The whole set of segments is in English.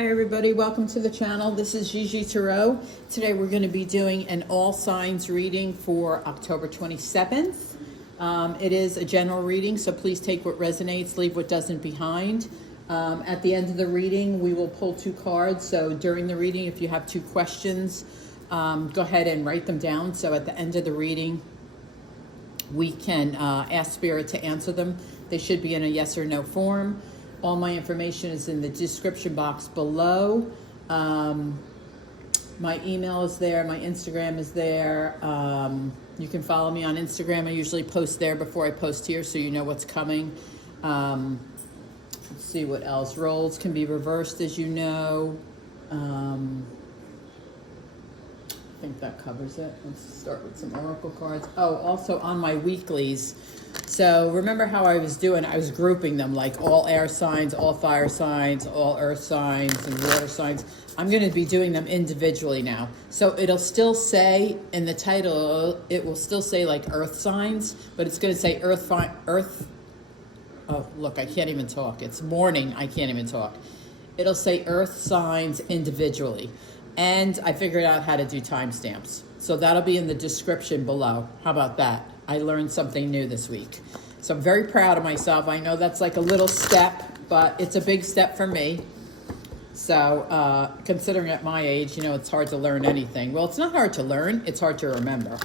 Hi everybody, welcome to the channel. This is GiGi Tarot. Today we're going to be doing an all signs reading for October 27th. It is a general reading, so please take what resonates, leave what doesn't behind. At the end of the reading, we will pull two cards. So during the reading, if you have two questions, go ahead and write them down. So at the end of the reading, we can ask Spirit to answer them. They should be in a yes or no form. All my information is in the description box below. My email is there. My Instagram is there. You can follow me on Instagram. I usually post there before I post here, so you know what's coming. Let's see what else. Roles can be reversed, as you know. I think that covers it. Let's start with some oracle cards. Oh, also on my weeklies. So remember how I was doing, I was grouping them like all air signs, all fire signs, all earth signs, and water signs. I'm going to be doing them individually now. So it'll still say in the title, it will still say like earth signs, but it's going to say earth. Oh, look, I can't even talk. It's morning. I can't even talk. It'll say earth signs individually. And I figured out how to do timestamps. So that'll be in the description below. How about that? I learned something new this week. So I'm very proud of myself. I know that's like a little step, but it's a big step for me. So considering at my age, you know, it's hard to learn anything. Well, it's not hard to learn. It's hard to remember.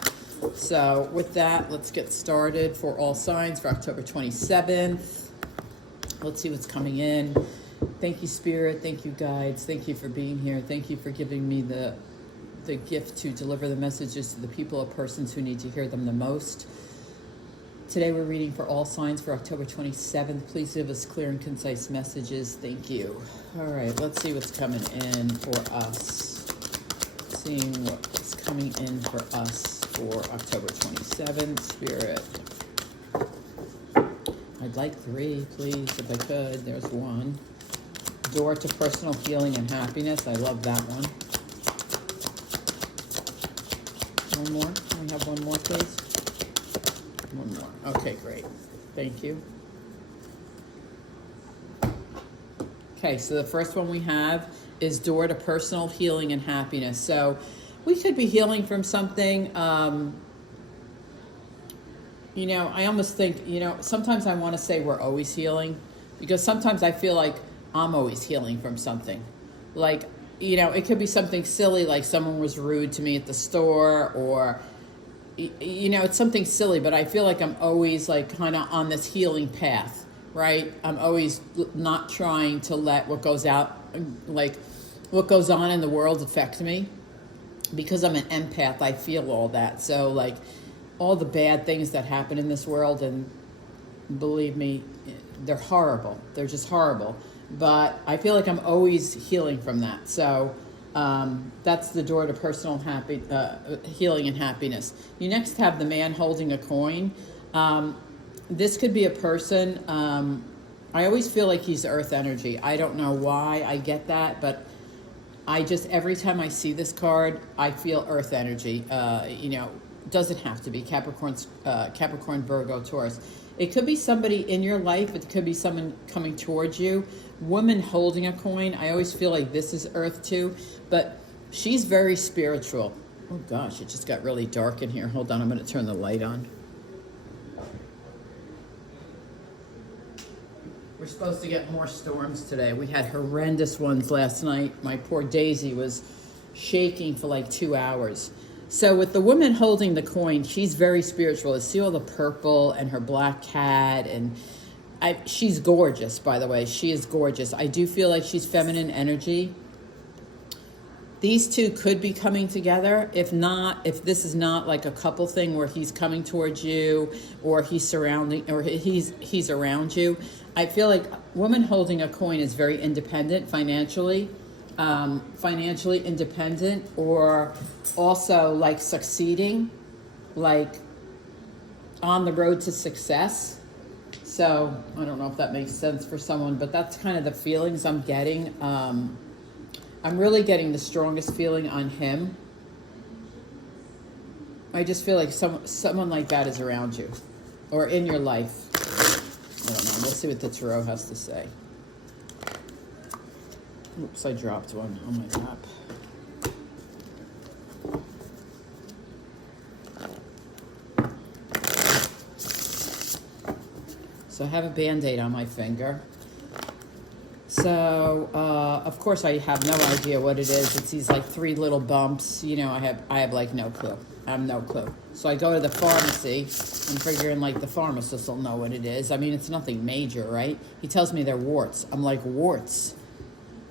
So with that, let's get started for all signs for October 27th. Let's see what's coming in. Thank you, Spirit. Thank you, guides. Thank you for being here. Thank you for giving me the gift to deliver the messages to the people or persons who need to hear them the most. Today we're reading for all signs for October 27th. Please give us clear and concise messages. Thank you. All right, let's see what's coming in for us. Seeing what's coming in for us for October 27th. Spirit. I'd like 3, please, if I could. There's 1. Door to personal healing and happiness. I love that one. One more. Can we have one more, please? One more. Okay, great. Thank you. Okay, so the first one we have is door to personal healing and happiness. So we could be healing from something. You know, I almost think, you know, sometimes I want to say we're always healing, because sometimes I feel like I'm always healing from something. Like, you know, it could be something silly, like someone was rude to me at the store, or, you know, it's something silly, but I feel like I'm always like kind of on this healing path, right? I'm always not trying to let what goes out, like what goes on in the world affect me, because I'm an empath. I feel all that. So like all the bad things that happen in this world, and believe me, they're horrible. They're just horrible. But I feel like I'm always healing from that. So that's the door to personal healing and happiness. You next have the man holding a coin. This could be a person. I always feel like he's earth energy. I don't know why I get that, but I just, every time I see this card, I feel earth energy. You know, doesn't have to be Capricorn, Virgo, Taurus. It could be somebody in your life. It could be someone coming towards you. Woman holding a coin. I always feel like this is earth too, but she's very spiritual. Oh gosh, it just got really dark in here. Hold on, I'm going to turn the light on. We're supposed to get more storms today. We had horrendous ones last night. My poor Daisy was shaking for like 2 hours. So with the woman holding the coin, she's very spiritual. You see all the purple and her black cat, and she's gorgeous, by the way. She is gorgeous. I do feel like she's feminine energy. These two could be coming together. If not, if this is not like a couple thing where he's coming towards you, or he's surrounding, or he's around you. I feel like woman holding a coin is very independent financially. Financially independent, or also like succeeding, like on the road to success. So I don't know if that makes sense for someone, but that's kind of the feelings I'm getting. I'm really getting the strongest feeling on him. I just feel like someone like that is around you or in your life. I don't know. We'll see what the tarot has to say. Oops, I dropped one on my lap. So I have a Band-Aid on my finger. So, of course I have no idea what it is. It's these like 3 little bumps. You know, I have like no clue. I have no clue. So I go to the pharmacy. I'm figuring like the pharmacist will know what it is. I mean, it's nothing major, right? He tells me they're warts. I'm like, warts?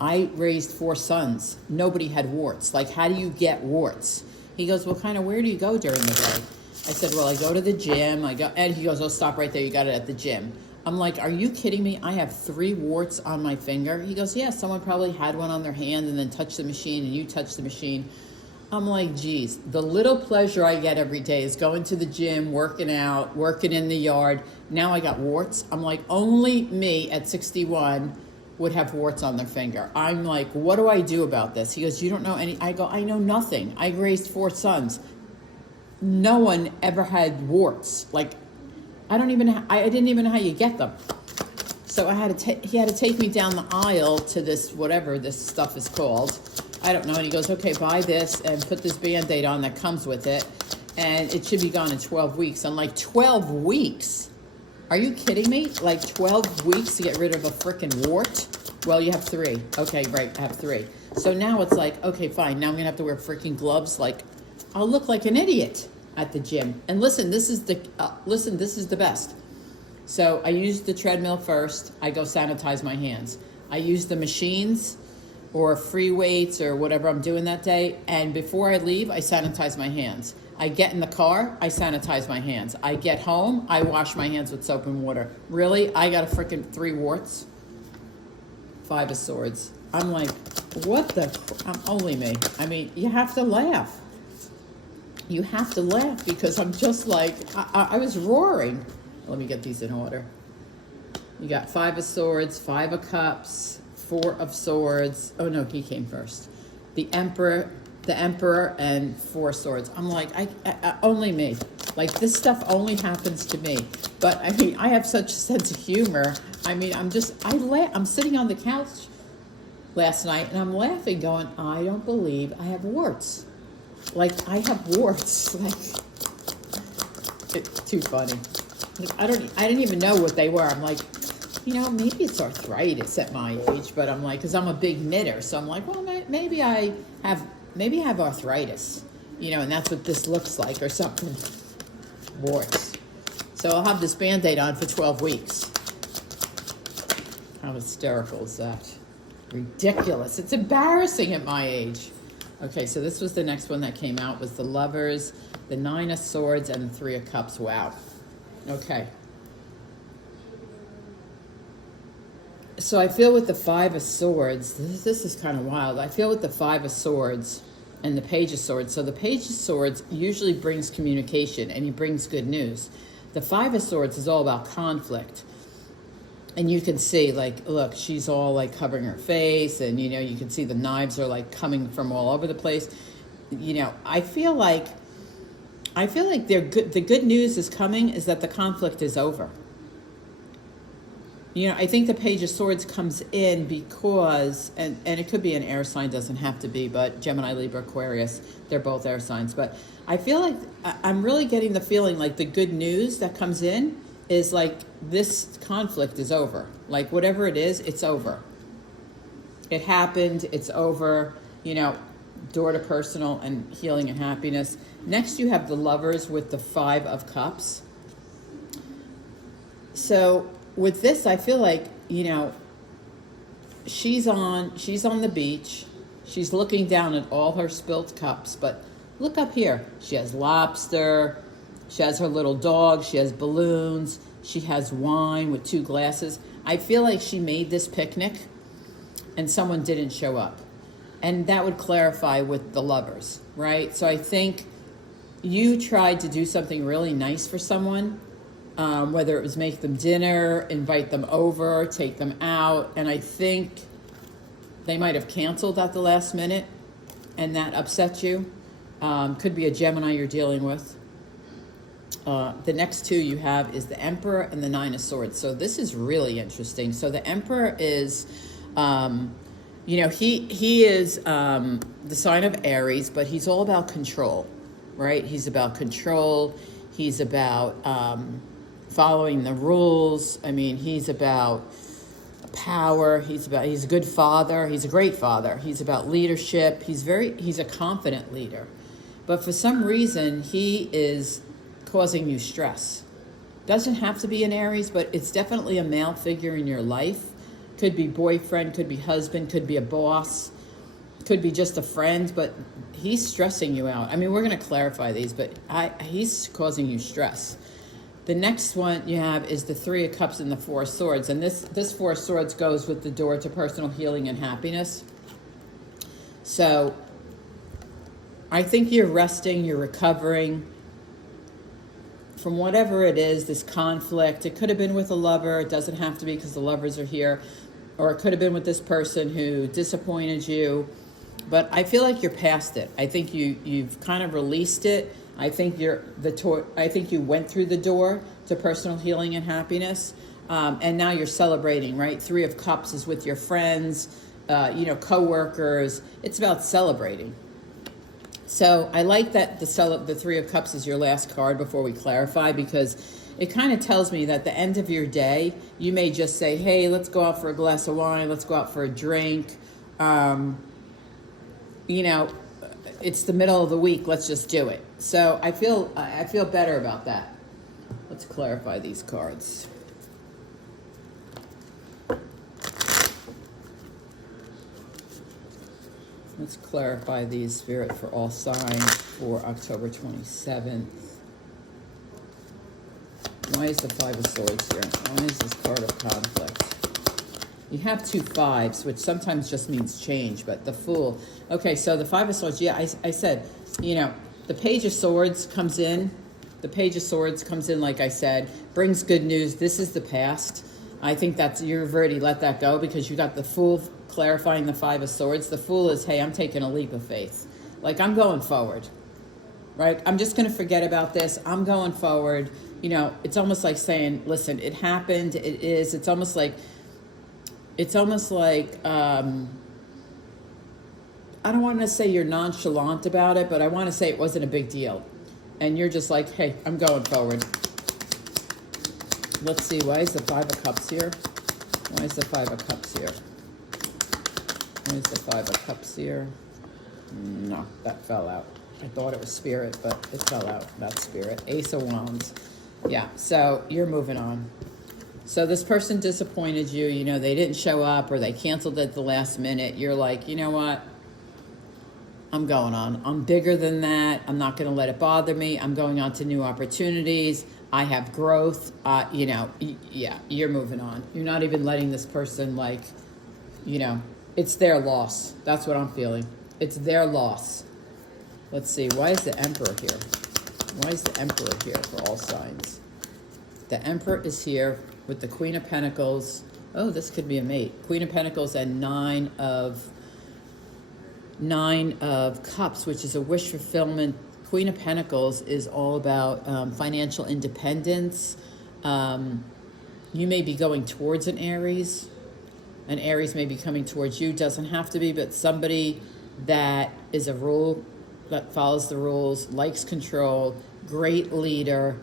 I raised 4 sons. Nobody had warts. Like, how do you get warts? He goes, well, kind of where do you go during the day? I said, well, I go to the gym. And he goes, oh, stop right there. You got it at the gym. I'm like, are you kidding me? I have 3 warts on my finger. He goes, yeah, someone probably had one on their hand and then touched the machine and you touched the machine. I'm like, geez, the little pleasure I get every day is going to the gym, working out, working in the yard. Now I got warts. I'm like, only me at 61 would have warts on their finger. I'm like, what do I do about this? He goes, you don't know any? I go, I know nothing. I raised 4 sons. No one ever had warts. Like, I didn't even know how you get them. So he had to take me down the aisle to this, whatever this stuff is called. I don't know. And he goes, okay, buy this and put this Band-Aid on that comes with it. And it should be gone in 12 weeks. I'm like, 12 weeks? Are you kidding me? Like 12 weeks to get rid of a frickin' wart? Well, you have 3. Okay, right, I have 3. So now it's like, okay, fine. Now I'm going to have to wear freaking gloves. Like, I'll look like an idiot at the gym. And listen, this is the best. So I use the treadmill first. I go sanitize my hands. I use the machines or free weights or whatever I'm doing that day. And before I leave, I sanitize my hands. I get in the car, I sanitize my hands. I get home, I wash my hands with soap and water. Really? I got a freaking 3 warts? 5 of swords. I'm like, what the? Only me. I mean, you have to laugh. You have to laugh because I'm just like, I was roaring. Let me get these in order. You got 5 of swords, 5 of cups, 4 of swords. Oh no, he came first. The emperor, and 4 swords. I'm like, I only me. Like, this stuff only happens to me. But I mean, I have such a sense of humor. I mean, I'm sitting on the couch last night and I'm laughing, going, I don't believe I have warts. Like, I have warts. Like, it's too funny. Like, I didn't even know what they were. I'm like, you know, maybe it's arthritis at my age, but I'm like, because I'm a big knitter, so I'm like, well, maybe I have arthritis, you know, and that's what this looks like or something. Warts. So I'll have this Band-Aid on for 12 weeks. How hysterical is that? Ridiculous. It's embarrassing at my age. Okay, so this was the next one that came out, was the Lovers, the 9 of Swords, and the 3 of Cups. Wow. Okay. So I feel with the 5 of Swords, this is kind of wild. I feel with the 5 of Swords and the Page of Swords. So the Page of Swords usually brings communication and he brings good news. The 5 of Swords is all about conflict. And you can see, like, look, she's all like covering her face, and you know, you can see the knives are like coming from all over the place. You know, I feel like they're good. The good news is coming is that the conflict is over. You know, I think the Page of Swords comes in because, and it could be an air sign, doesn't have to be, but Gemini, Libra, Aquarius, they're both air signs. But I feel like I'm really getting the feeling like the good news that comes in is like this conflict is over. Like whatever it is, it's over. It happened, it's over, you know, door to personal and healing and happiness. Next you have the Lovers with the 5 of Cups. So with this, I feel like, you know, she's on the beach. She's looking down at all her spilt cups, but look up here. She has lobster. She has her little dog. She has balloons. She has wine with 2 glasses. I feel like she made this picnic and someone didn't show up. And that would clarify with the Lovers, right? So I think you tried to do something really nice for someone, whether it was make them dinner, invite them over, take them out. And I think they might have canceled at the last minute and that upset you. Could be a Gemini you're dealing with. The next 2 you have is the Emperor and the 9 of Swords. So this is really interesting. So the Emperor is you know, he is the sign of Aries, but he's all about control, right? He's about control. He's about following the rules. I mean, he's about power. He's a good father. He's a great father. He's about leadership. He's a confident leader. But for some reason, he is causing you stress. Doesn't have to be an Aries, but it's definitely a male figure in your life. Could be boyfriend, could be husband, could be a boss, could be just a friend, but he's stressing you out. I mean, we're going to clarify these, but he's causing you stress. The next one you have is the Three of Cups and the Four of Swords. And this Four of Swords goes with the door to personal healing and happiness. So I think you're resting, you're recovering from whatever it is, this conflict. It could have been with a lover. It doesn't have to be because the lovers are here. Or it could have been with this person who disappointed you. But I feel like you're past it. I think you've kind of released it. I think I think you went through the door to personal healing and happiness. And now you're celebrating, right? Three of Cups is with your friends, co-workers. It's about celebrating. So I like that the Three of Cups is your last card before we clarify, because it kind of tells me that the end of your day, you may just say, hey, let's go out for a glass of wine. Let's go out for a drink. It's the middle of the week. Let's just do it. So I feel better about that. Let's clarify these cards. Let's clarify these, Spirit, for all signs for October 27th. Why is the Five of Swords here? Why is this card of conflict? You have two fives, which sometimes just means change, but the Fool. Okay, so the Five of Swords, yeah, I said, the Page of Swords comes in. The Page of Swords comes in, like I said, brings good news. This is the past. I think you've already let that go, because you got the Fool clarifying the Five of Swords. The Fool is, hey, I'm taking a leap of faith. Like, I'm going forward, right? I'm just going to forget about this. I'm going forward. It's almost like saying, listen, it happened. It is. It's almost like, I don't want to say you're nonchalant about it, but I want to say it wasn't a big deal. And you're just like, hey, I'm going forward. Let's see. Why is the Five of Cups here? Why is the Five of Cups here? Why is the Five of Cups here? No, that fell out. I thought it was Spirit, but it fell out. That's Spirit. Ace of Wands. Yeah, so you're moving on. So this person disappointed you. They didn't show up, or they canceled at the last minute. You're like, you know what? I'm going on. I'm bigger than that. I'm not going to let it bother me. I'm going on to new opportunities. I have growth. Yeah, you're moving on. You're not even letting this person, it's their loss. That's what I'm feeling. It's their loss. Let's see. Why is the Emperor here? Why is the Emperor here for all signs? The Emperor is here with the Queen of Pentacles. Oh, this could be a mate. Queen of Pentacles and Nine of Cups, which is a wish fulfillment. Queen of Pentacles is all about financial independence. You may be going towards an Aries. An Aries may be coming towards you. Doesn't have to be, but somebody that is a rule, that follows the rules, likes control, great leader.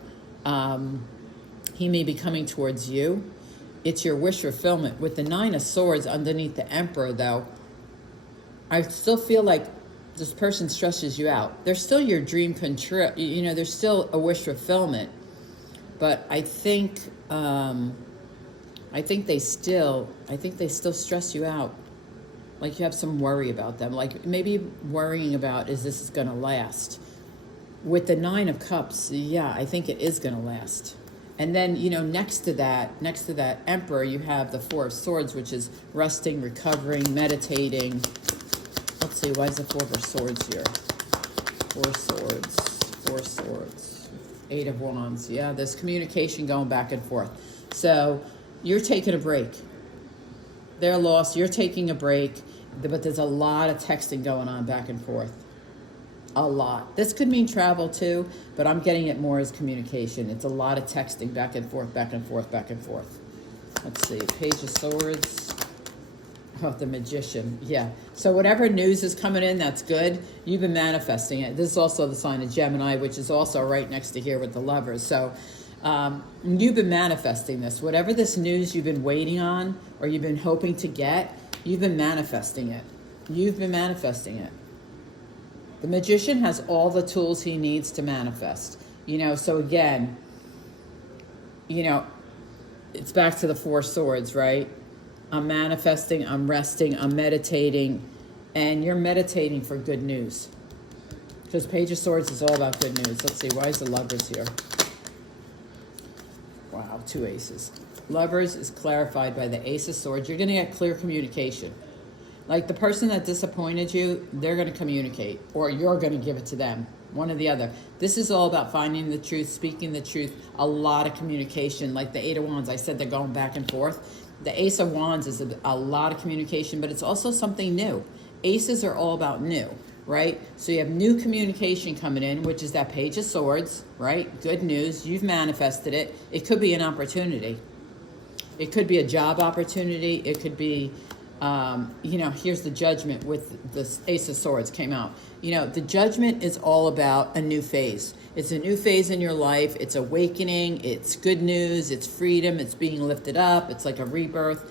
He may be coming towards you. It's your wish fulfillment. With the Nine of Swords underneath the Emperor, though, I still feel like this person stresses you out. They're still your dream control. There's still a wish fulfillment. But I think they still stress you out. Like you have some worry about them. Like maybe worrying about, is this going to last? With the Nine of Cups, yeah, I think it is going to last. And then, next to that Emperor, you have the Four of Swords, which is resting, recovering, meditating. Let's see, why is the Four of Swords here? Four Swords. Eight of Wands. Yeah, there's communication going back and forth. So you're taking a break. They're lost. You're taking a break. But there's a lot of texting going on back and forth. A lot. This could mean travel too, but I'm getting it more as communication. It's a lot of texting back and forth, back and forth, back and forth. Let's see. Page of Swords. Oh, the Magician. Yeah. So whatever news is coming in, that's good. You've been manifesting it. This is also the sign of Gemini, which is also right next to here with the Lovers. So you've been manifesting this. Whatever this news you've been waiting on or you've been hoping to get, you've been manifesting it. You've been manifesting it. The Magician has all the tools he needs to manifest. You know, so again, you know, it's back to the Four Swords, right? I'm manifesting, I'm resting, I'm meditating, and you're meditating for good news. Because Page of Swords is all about good news. Let's see, why is the Lovers here? Wow, 2 aces. Lovers is clarified by the Ace of Swords. You're going to get clear communication. Like the person that disappointed you, they're going to communicate, or you're going to give it to them. One or the other. This is all about finding the truth, speaking the truth, a lot of communication. Like the Eight of Wands, I said they're going back and forth. The Ace of Wands is a lot of communication, but it's also something new. Aces are all about new, right? So you have new communication coming in, which is that Page of Swords, right? Good news. You've manifested it. It could be an opportunity. It could be a job opportunity. It could be, you know, here's the Judgment with the Ace of Swords came out. You know, the Judgment is all about a new phase. It's a new phase in your life. It's awakening. It's good news. It's freedom. It's being lifted up. It's like a rebirth.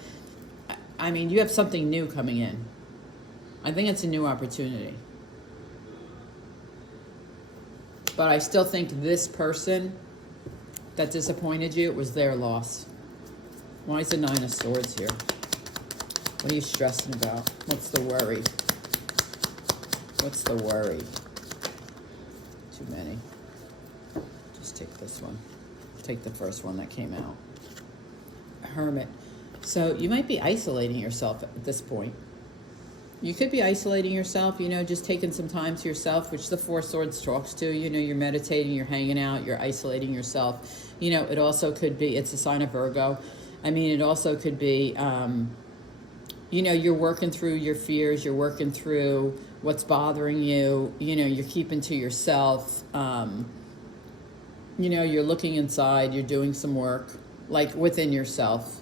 I mean, you have something new coming in. I think it's a new opportunity. But I still think this person that disappointed you, it was their loss. Why is the Nine of Swords here? What are you stressing about? What's the worry? What's the worry? Too many. Just take this one. Take the first one that came out. Hermit. So you might be isolating yourself at this point. You could be isolating yourself, you know, just taking some time to yourself, which the Four Swords talks to. You know, you're meditating, you're hanging out, you're isolating yourself. You know, it also could be, it's a sign of Virgo. I mean, it also could be, you know, you're working through your fears, you're working through what's bothering you, you know, you're keeping to yourself, you know, you're looking inside, you're doing some work, like within yourself.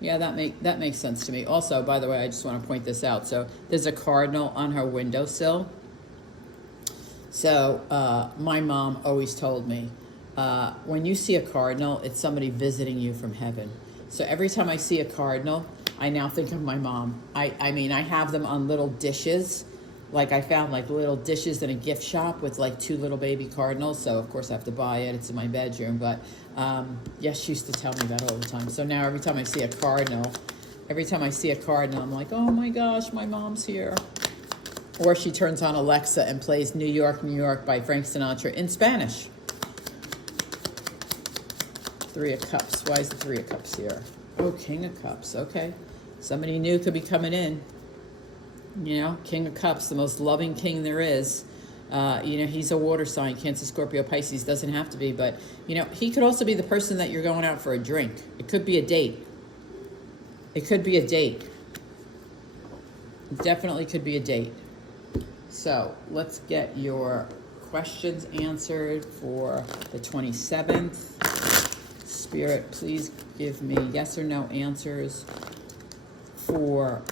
Yeah, that makes sense to me. Also, by the way, I just want to point this out. So there's a cardinal on her windowsill. So my mom always told me, when you see a cardinal, it's somebody visiting you from heaven. So every time I see a cardinal, I now think of my mom. I mean, I have them on little dishes. Like I found like little dishes in a gift shop with like 2 little baby cardinals. So of course I have to buy it. It's in my bedroom. But yes, she used to tell me that all the time. So now every time I see a cardinal, I'm like, oh my gosh, my mom's here. Or she turns on Alexa and plays New York, New York by Frank Sinatra in Spanish. 3 of Cups. Why is the 3 of Cups here? Oh, King of Cups. Okay. Somebody new could be coming in. You know, King of Cups, the most loving king there is. You know, he's a water sign, Cancer, Scorpio, Pisces. Doesn't have to be, but, you know, he could also be the person that you're going out for a drink. It could be a date. It could be a date. It definitely could be a date. So let's get your questions answered for the 27th. Spirit, please give me yes or no answers for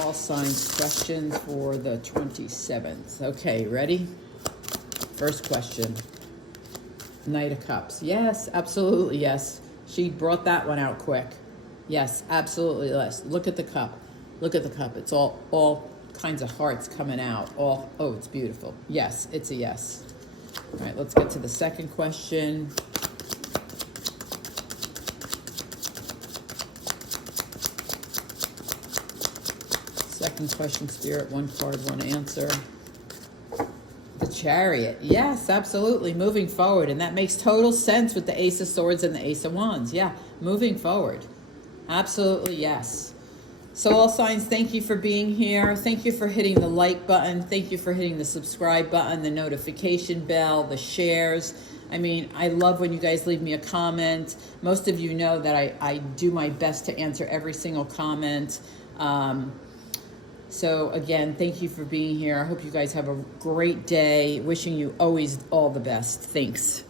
all signs questions for the 27th. Okay, ready? First question. Knight of Cups. Yes, absolutely yes. She brought that one out quick. Yes, absolutely yes. Look at the cup. Look at the cup. It's all kinds of hearts coming out. Oh, it's beautiful. Yes, it's a yes. All right, let's get to the second question. Second question, Spirit, 1 card, 1 answer. The Chariot. Yes, absolutely. Moving forward. And that makes total sense with the Ace of Swords and the Ace of Wands. Yeah, moving forward. Absolutely, yes. So all signs, thank you for being here. Thank you for hitting the like button. Thank you for hitting the subscribe button, the notification bell, the shares. I mean, I love when you guys leave me a comment. Most of you know that I do my best to answer every single comment. So again, thank you for being here. I hope you guys have a great day. Wishing you always all the best. Thanks.